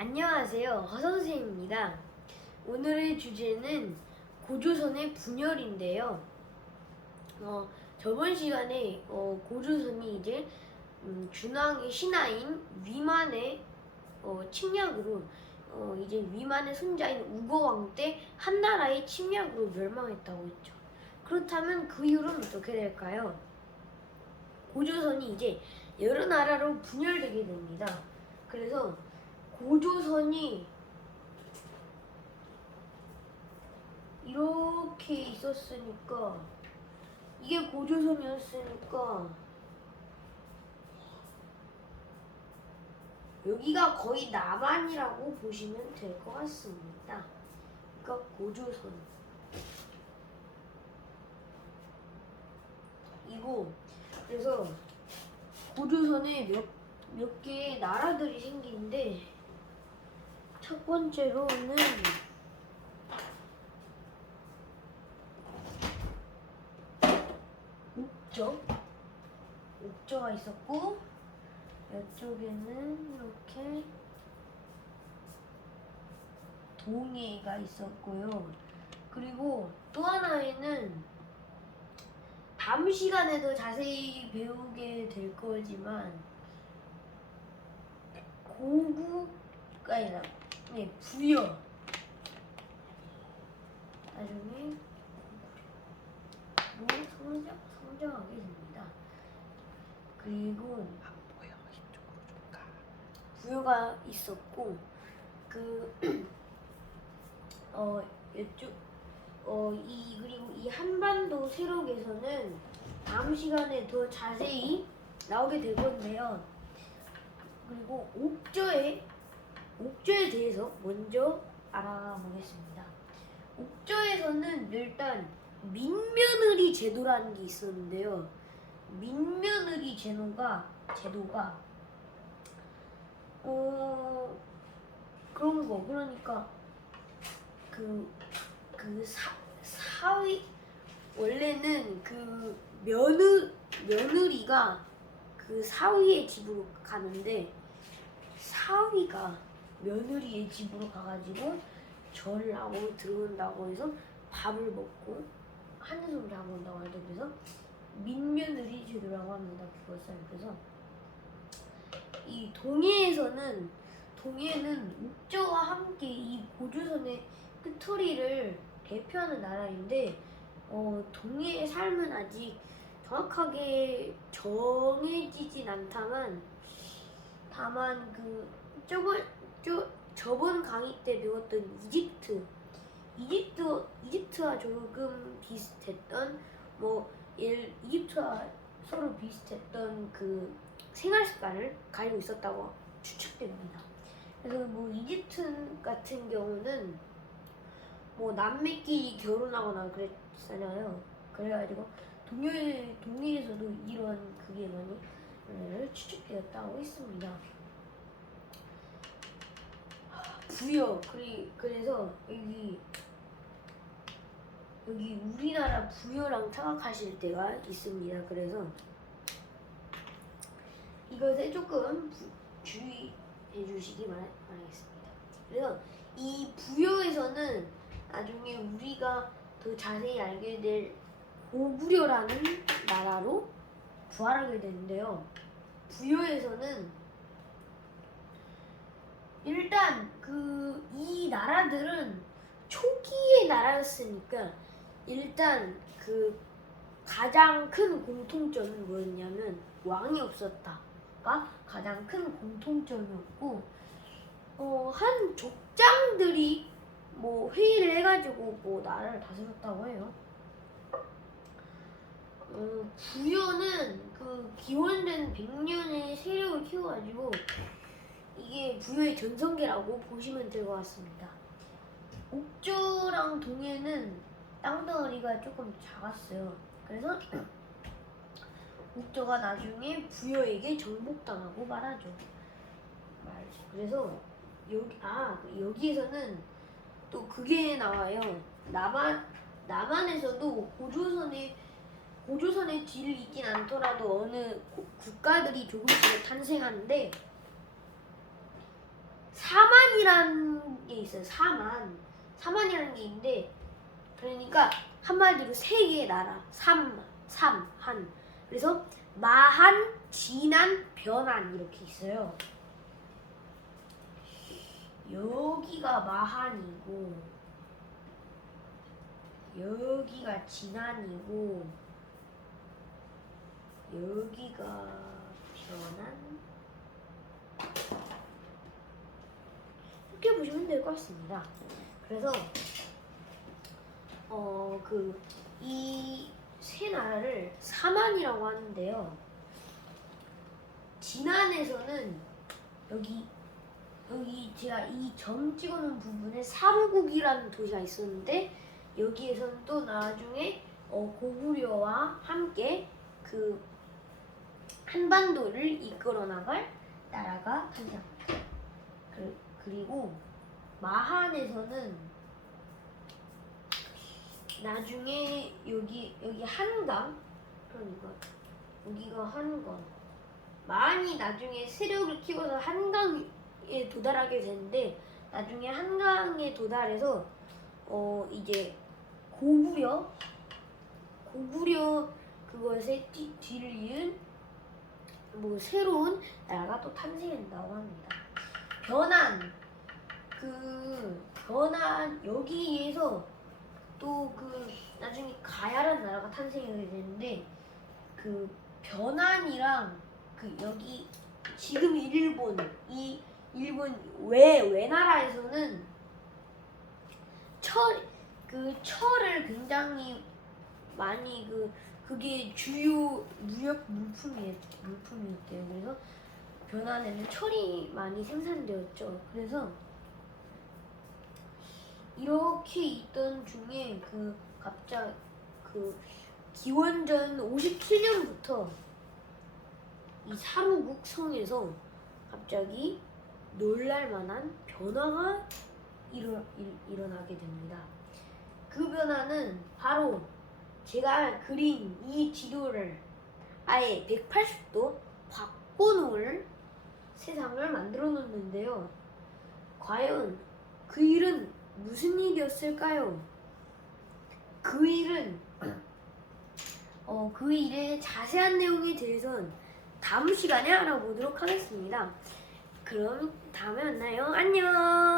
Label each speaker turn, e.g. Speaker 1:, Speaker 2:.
Speaker 1: 안녕하세요. 허선생입니다. 오늘의 주제는 고조선의 분열인데요. 어, 저번 시간에 어, 고조선이 이제 음, 준왕의 신하인 위만의 어, 침략으로 어, 이제 위만의 손자인 우거왕 때 한나라의 침략으로 멸망했다고 했죠. 그렇다면 그 이후로는 어떻게 될까요? 고조선이 이제 여러 나라로 분열되게 됩니다. 그래서 고조선이 이렇게 있었으니까 이게 고조선이었으니까 여기가 거의 남한이라고 보시면 될 것 같습니다. 그러니까 고조선 이고 그래서 고조선에 몇, 몇 개의 나라들이 생기는데 첫 번째로는 옥저 옥저가 있었고 이쪽에는 이렇게 동해가 있었고요. 그리고 또 하나에는 다음 시간에도 자세히 배우게 될 거지만 고구가 아니라 네 부여 나중에 뭐 성장 성장하게 됩니다. 그리고
Speaker 2: 안 보여 이쪽으로 좀 가.
Speaker 1: 부여가 있었고 그 어 이쪽 어 이 그리고 이 한반도 세력에서는 다음 시간에 더 자세히 나오게 될 건데요. 그리고 옥저에 옥저에 대해서 먼저 알아보겠습니다. 옥저에서는 일단 민며느리 제도라는 게 있었는데요. 민며느리 제도가 제도가 어 그런 거 그러니까 그그사 사위 원래는 그 며느 며느리가 그 사위의 집으로 가는데 사위가 며느리의 집으로 가가지고 절을 하고 들어온다고 해서 밥을 먹고 한숨을 자고 온다고 하죠. 그래서 민며느리 제도라고 합니다. 그것을 그래서 이 동해에서는 동해는 옥저와 함께 이 고조선의 끝토리를 대표하는 나라인데 어, 동해의 삶은 아직 정확하게 정해지진 않다만 다만 그 저번 저 저번 강의 때 배웠던 이집트 이집트 이집트와 조금 비슷했던 뭐 일, 이집트와 서로 비슷했던 그 생활 습관을 가지고 있었다고 추측됩니다. 그래서 뭐 이집트 같은 경우는 뭐 남매끼리 결혼하거나 그랬잖아요. 그래가지고 동해 동해에서도 이런 그게 많이 어, 추측되었다고 했습니다. 부여 그리 그래서 여기 여기 우리나라 부여랑 착각하실 때가 있습니다. 그래서 이것에 조금 부- 주의해 주시기 바- 바라겠습니다. 그래서 이 부여에서는 나중에 우리가 더 자세히 알게 될 고구려라는 나라로 부활하게 되는데요. 부여에서는 일단 그 이 나라들은 초기의 나라였으니까 일단 그 가장 큰 공통점이 뭐였냐면 왕이 없었다가 가장 큰 공통점이었고 어, 한 족장들이 뭐 회의를 해가지고 뭐 나라를 다스렸다고 해요. 어, 부여는 그 기원된 100년의 세력을 키워가지고 이게 부여의 전성기라고 보시면 될 것 같습니다. 옥조랑 동해는 땅덩어리가 조금 작았어요. 그래서 옥조가 나중에 부여에게 정복당하고 말하죠. 그래서 여기 아 여기에서는 또 그게 나와요. 남한 남한에서도 고조선의 고조선의 뒤를 잇진 않더라도 어느 고- 국가들이 조금씩 탄생하는데 사만이라는 게 있어요. 사만. 사만이라는 게 있는데 그러니까 한마디로 세 개의 나라. 삼, 삼, 한. 그래서 마한, 진한, 변한 이렇게 있어요. 여기가 마한이고 여기가 진한이고 여기가 변한 이렇게 보시면 될 것 같습니다. 그래서 어 그 이 세 나라를 사만이라고 하는데요. 진안에서는 여기 여기 제가 이 점 찍어놓은 부분에 사루국이라는 도시가 있었는데 여기에서는 또 나중에 어, 고구려와 함께 그 한반도를 이끌어 나갈 나라가 탄생합니다. 그, 그리고 마한에서는 나중에 여기 여기 한강? 그러니까 여기가 한강. 마한이 나중에 세력을 키워서 한강에 도달하게 되는데 나중에 한강에 도달해서 어 이제 고구려? 고구려 그것에 뒤, 뒤를 이은 뭐 새로운 나라가 또 탄생한다고 합니다. 변한 그 변한 여기에서 또 그 나중에 가야라는 나라가 탄생하게 되는데 그 변한이랑 그 여기 지금 일본 이 일본 외 외나라에서는 철 그 철을 굉장히 많이 그 그게 주요 무역 물품이 물품이었대요. 그래서 변환에는 철이 많이 생산되었죠. 그래서 이렇게 있던 중에 그 갑작 그 기원전 57년부터 이 사루국 성에서 갑자기 놀랄만한 변화가 일어, 일, 일어나게 됩니다. 그 변화는 바로 제가 그린 이 지도를 아예 180도 바꿔놓을 세상을 만들어 놓는데요. 과연 그 일은 무슨 일이었을까요? 그 일은 어, 그 일의 자세한 내용에 대해서는 다음 시간에 알아보도록 하겠습니다. 그럼 다음에 만나요. 안녕.